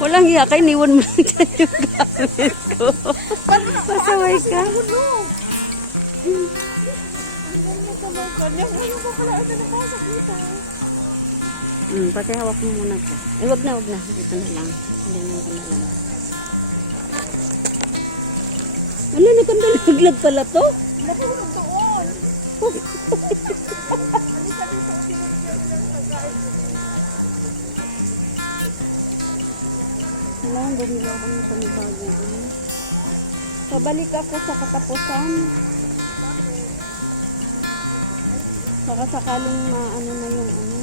Walang iya kay niwan mo lang dyan yung gamit ko. Pasaway ka. Pakihawak mo muna ko. Eh, wag na. Dito na lang. Hindi na lang. Ano, nagkandalaglag pala to? Nahulog doon. Kailangan bumili ako ng panibago. Pabalik ako sa katapusan. Saka sakaling maano na yung ano.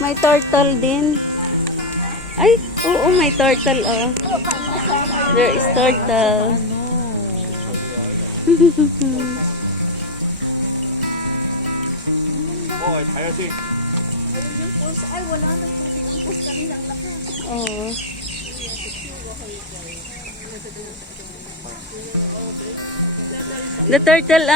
May turtle din. Ay, oo, may turtle, oh. There is turtle. Oh, tayo si. Ay, wala nang tubig. Umpos kanina ang lakas. Oo. The turtle,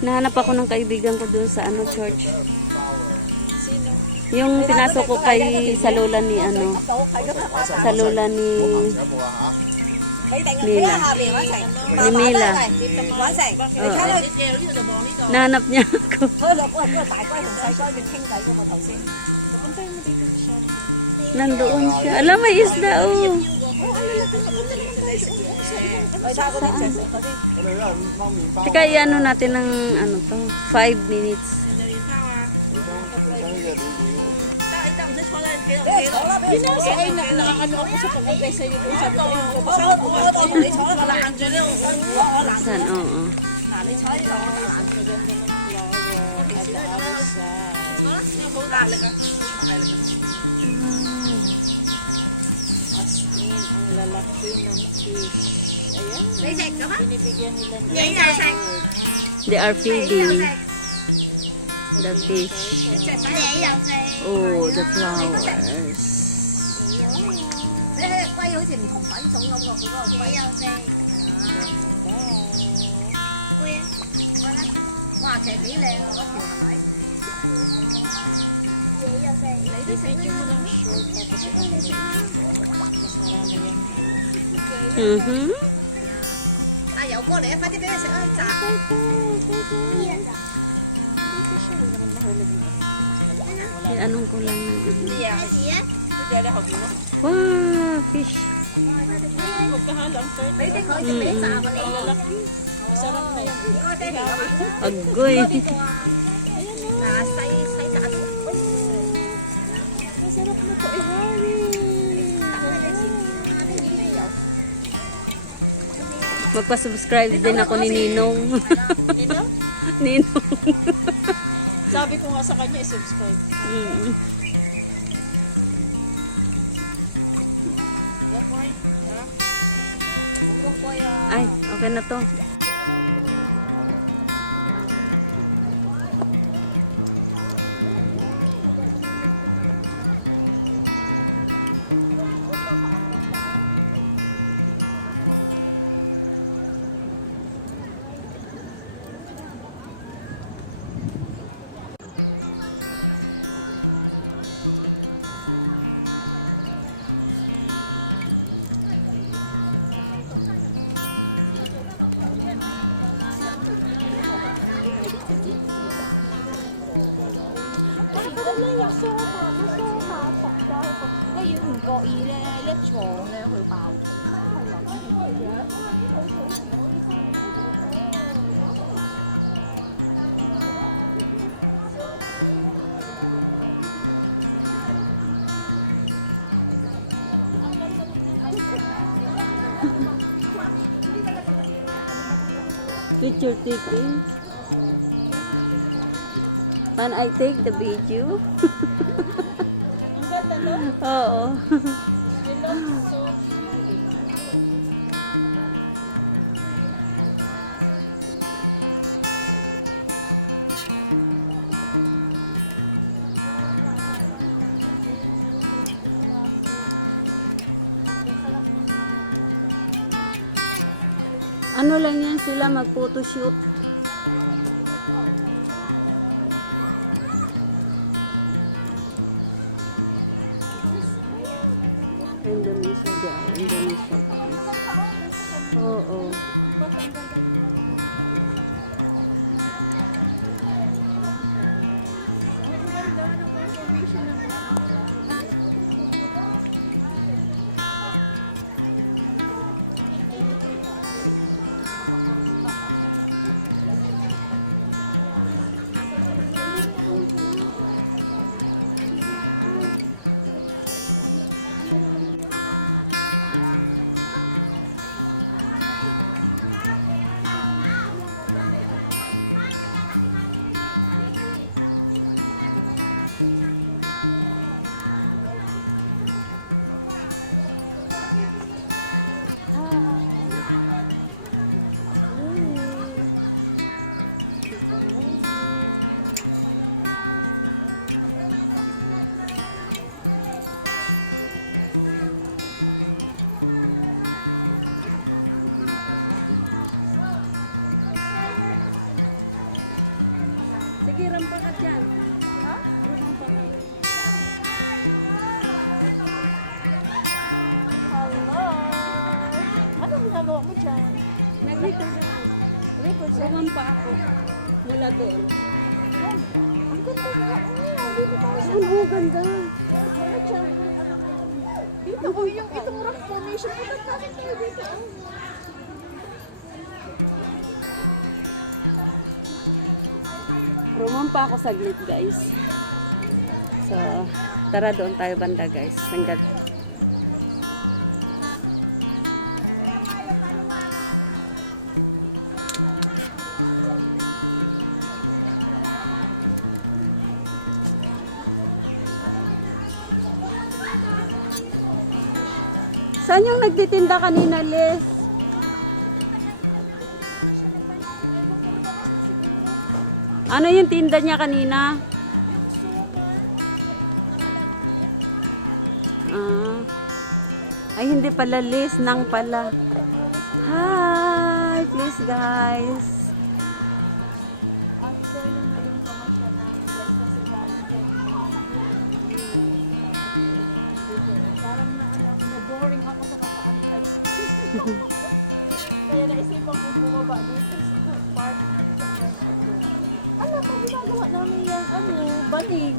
Nahanap ako ng kaibigan ko doon sa ano church. Yung pinasok ko kay sa lola ni ano. Sa lola ni Mila. Ni Mila. Nahanap niya ako. Nandoon siya. Alam, may isda, oh. Teka, i-ano natin ng ano to, 5 minutes. Nakakano ako sa pag-umpay sa'yo. Sabi ko, Saan? Oo. Ang lalaki ng fish. Ayan. Binibigyan nila ng They are feeding the fish. Oh, the flowers. Bibigyan mo ng short tapos i-upload. Mas marami yan. Anong kulang ng ano? Wow, fish. Magkahalo ang turtle. Lalaki. Sarap na yung Agoy. masarap na to ihari. Magpa-subscribe din ako ni Ninong. Nino? Ninong. Sabi ko nga sa kanya i-subscribe. Ay, okay na to. Picture taking. Can I take the video? Ang ganda, no? Oo. You look so cute. Ano lang yan sila mag-photoshoot. Indonesia dyan. Indonesia guys. Oo. Sige, rampa ka dyan. Ha? Rampa ka. Hello! Anong ginagawa mo dyan? Nag-record ako. Record siya? Rampa ako. Mula doon. Yan. Ang ganda nga. Dito tayo sa... Oo, ganda. Mga chamber. Dito ko yung itong rock formation. Punta natin tayo dito. Rumampa ako saglit guys. So, tara doon tayo banda guys. Hanggat Saan yung nagtitinda kanina, Les? Ano yung tinda niya kanina? Ay, hindi pala, Les. Nang pala. Hi! Please, guys. After nung ngayon kamasya na kasi parang na-boring ako sa kakaantay. Kaya naisipan kong bumaba dito sa park na sa Fresno. Alam mo, ginagawa namin yung banig.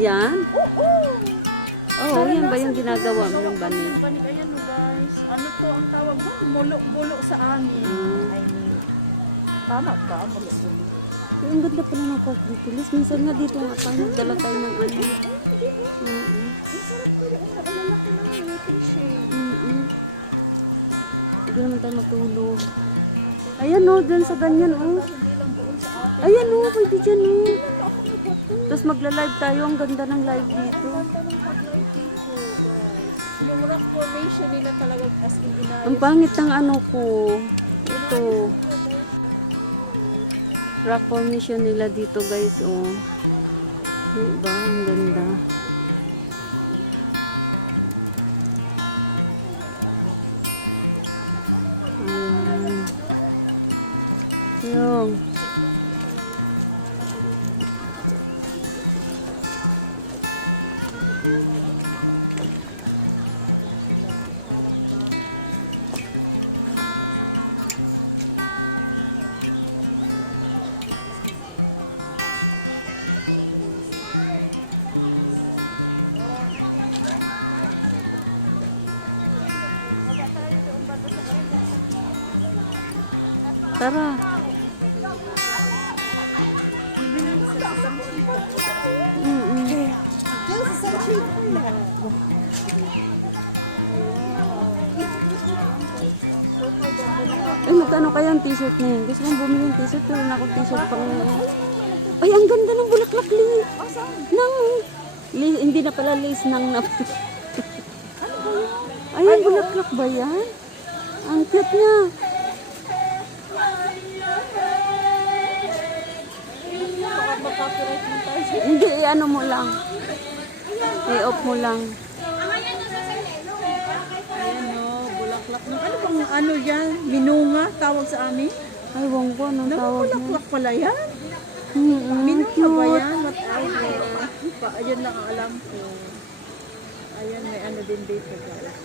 Yan? Oo! Oo, yan ba yung ginagawa mo ng banig? Banig, ayan o guys. Ano to ang tawag ba? Mulo-bulo sa amin. I mean, tama ba? Mulo-bulo. Ang ganda pala ng park dito, Les. Minsan nga dito nga tayo, nagdala tayo ng ano. Ang sarap ko yung nalalaki ng waiting shade. Hindi naman tayo matulog. Ayan o, dyan sa ganyan o. Hindi lang doon sa atin. Ayan o, pwede dyan o. Ako nagbato. Tapos magla-live tayo, ang ganda ng live dito. Ang ganda ng pag-live dito, guys. Yung rock formation nila talaga as in inayos. Ang pangit ng ano ko. Ito. Rock formation nila dito guys, oh. Diba? Ang ganda. Ayan. Yung. Tara. Ay, magkano kaya ang t-shirt na yun? Gusto kong bumili ng t-shirt, pero wala akong t-shirt pang... Ay, ang ganda ng bulaklak, Lee. Nang... hindi na pala lace nang... Ay, ang bulaklak ba yan? Ang cute niya. Baka makapiright mo tayo. Hindi, ano mo lang. I-off mo lang. Ayan o, bulaklak ng ano bang ano yan? Minunga, tawag sa amin? Ay, wong ko, anong tawag niya? Bulaklak pala yan? Minunga ba Cute. yan? What Ayan lang ang alam ko. Ayan, may ano din dito guys.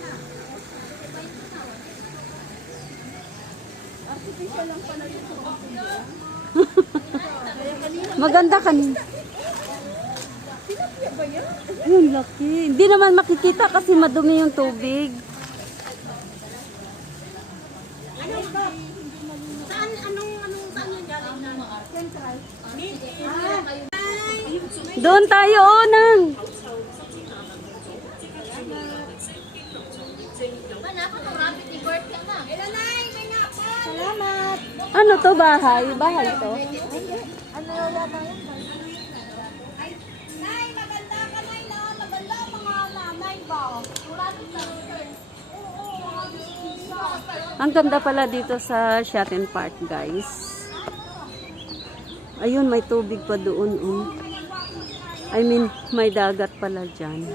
Artificial lang pala dito. Maganda kanina. Tilapia ba yan? Ayun, laki. Hindi naman makikita kasi madumi yung tubig. Doon tayo, Nang. Salamat! Ano to, bahay? Bahay to? Ano yata yun? Nay, maganda ka, Nay, no? Maganda ang mga nanay ba? Ang ganda pala dito sa Shatin Park, guys. Ayun, may tubig pa doon. I mean, may dagat pala dyan.